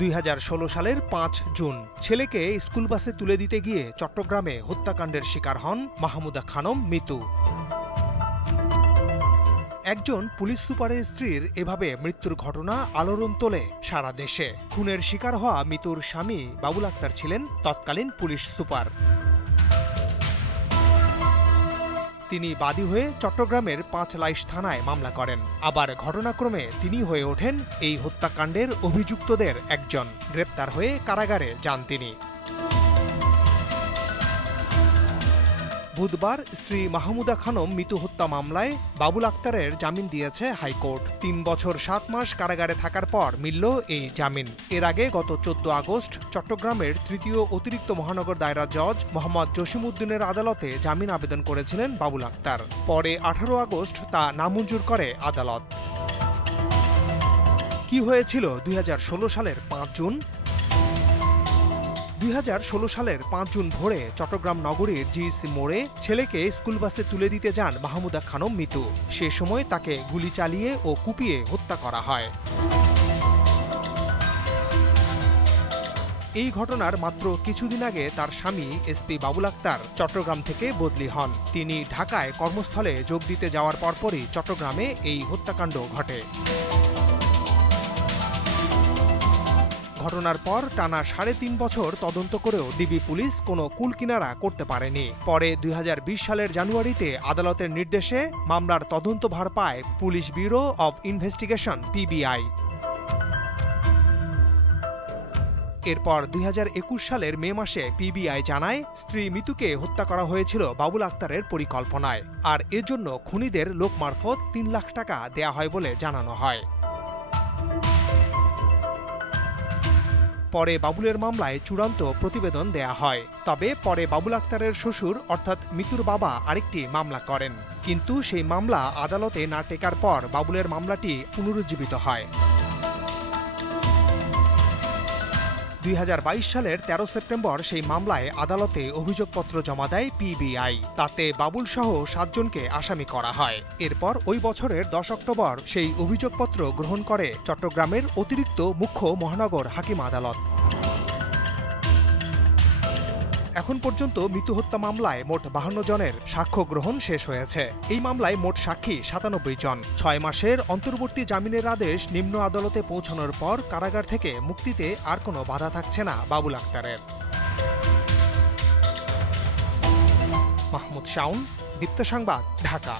2016 সালের 5 জুন ছেলেকে স্কুল বাসে তুলে দিতে গিয়ে চট্টগ্রামে হত্যাকাণ্ডের শিকার হন মাহমুদা খানম মিতু। একজন পুলিশ সুপারের স্ত্রীর এভাবে মৃত্যুর ঘটনা আলোড়ন তোলে সারা দেশে। খুনের শিকার হওয়া মিতুর স্বামী বাবুল আক্তার ছিলেন তৎকালীন পুলিশ সুপার। তিনি বাদী হয়ে চট্টগ্রামের 5 লাইশ থানায় মামলা করেন। আবার ঘটনাক্রমে তিনি হয়ে ওঠেন এই হত্যাকাণ্ডের অভিযুক্তদের একজন। গ্রেপ্তার হয়ে কারাগারে যান তিনি। বুধবার স্ত্রী মাহমুদা খানম মিতু হত্যা মামলায় বাবুল আক্তারের জামিন দিয়েছে হাইকোর্ট। 3 বছর 7 মাস কারাগারে থাকার পর মিলল এই জামিন। এর আগে গত 14 আগস্ট চট্টগ্রামের তৃতীয় অতিরিক্ত মহানগর দায়রা জজ মোহাম্মদ জসিমউদ্দিনের আদালতে জামিন আবেদন করেছিলেন বাবুল আক্তার। পরে 18 আগস্ট তা নামঞ্জুর করে আদালত। কি হয়েছিল 2016 সালের 5 জুন? 2016 সালের 5 জুন ভোরে চট্টগ্রাম নগরীর জিইসি মোড়ে ছেলেকে স্কুল বাসে তুলে দিতে যান মাহমুদা খানম মিতু। সে সময় তাকে গুলি চালিয়ে ও কুপিয়ে হত্যা করা হয়। এই ঘটনার মাত্র কিছুদিন আগে তার স্বামী এসপি বাবুল আক্তার চট্টগ্রাম থেকে বদলি হন। তিনি ঢাকায় কর্মস্থলে যোগ দিতে যাওয়ার পরপরই চট্টগ্রামে এই হত্যাকাণ্ড ঘটে। ঘটনার পর টানা 3.5 বছর তদন্ত করেও ডিবি পুলিশ কোনো কুলকিনারা করতে পারেনি। পরে 2020 সালের জানুয়ারিতে আদালতের নির্দেশে মামলার তদন্তভার পায় police bureau of investigation PBI. এরপর 2021 সালের মে মাসে পিবিআই জানায় স্ত্রী মিতুকে হত্যা করা হয়েছিল বাবুল আক্তারের পরিকল্পনায়, আর এজন্য খুনিদের লোক মারফত 3 লাখ টাকা দেয়া হয় বলে জানানো হয়। পরে বাবুলের মামলায় চূড়ান্ত প্রতিবেদন দেয়া হয়। তবে পরে বাবুল আক্তারের শ্বশুর অর্থাৎ মিতুর বাবা আরেকটি মামলা করেন, কিন্তু সেই মামলা আদালতে না টেকার পর বাবুলের মামলাটি পুনরুজ্জীবিত হয়। 2022 সালের 13 সেপ্টেম্বর সেই মামলায় আদালতে অভিযোগপত্র জমা দেয় পিবিআই। তাতে বাবুল সহ 7 জনকে আসামি করা হয়। এরপর ওই বছরের 10 অক্টোবর সেই অভিযোগপত্র গ্রহণ করে চট্টগ্রামের অতিরিক্ত মুখ্য মহানগর হাকিম আদালত। এখন পর্যন্ত মিতু হত্যা মামলায় মোট 52 জনের সাক্ষ্য গ্রহণ শেষ হয়েছে। এই মামলায় মোট সাক্ষী 97 জন। 6 মাসের অন্তর্বর্তী জামিনের আদেশ নিম্ন আদালতে পৌঁছানোর পর কারাগার থেকে মুক্তিতে আর কোনো বাধা থাকছে না বাবুল আক্তারের। মাহমুদ শাওন, দীপ্ত সংবাদ, ঢাকা।